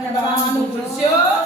ભગવાનને ભણવાનું ભૂલશો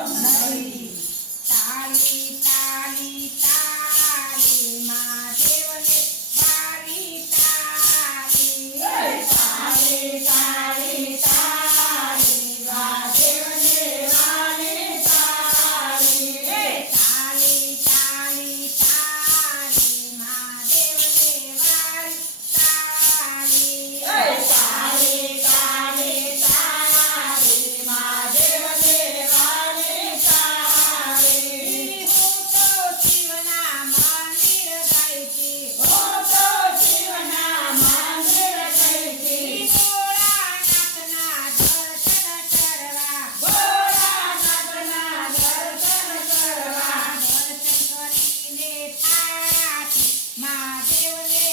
ದೇವನೇ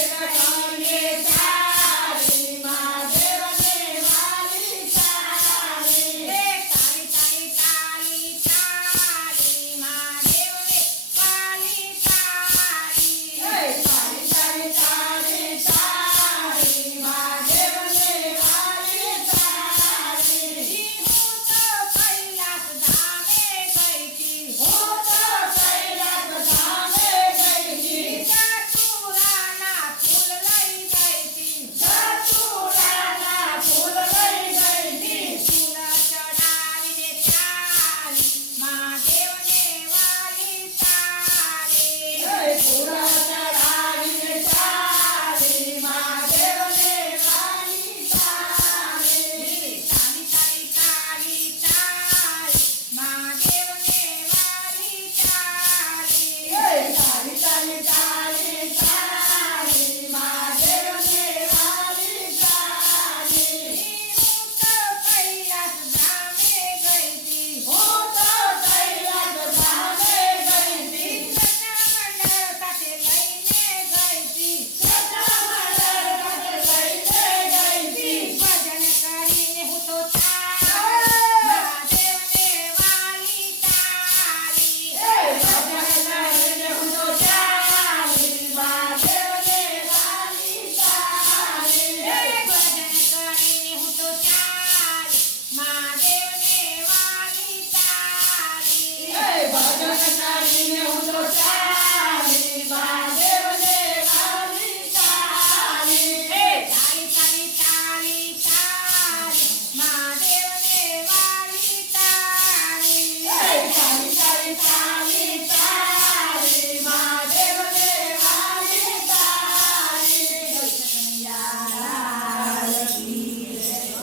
Amen.